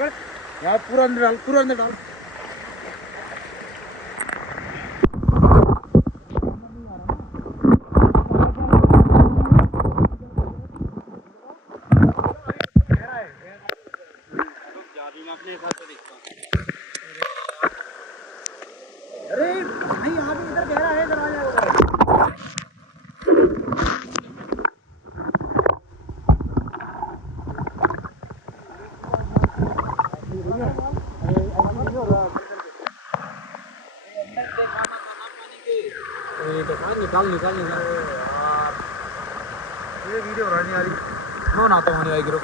यार पूरा अंदर डाल, पूरा अंदर डाल। अरे नहीं, यहाँ भी इधर गहरा है, इधर आ जाएगा। निकाल निकाल निकाल। ये वीडियो नहीं आ रही, क्यों ना तो होने आएगी।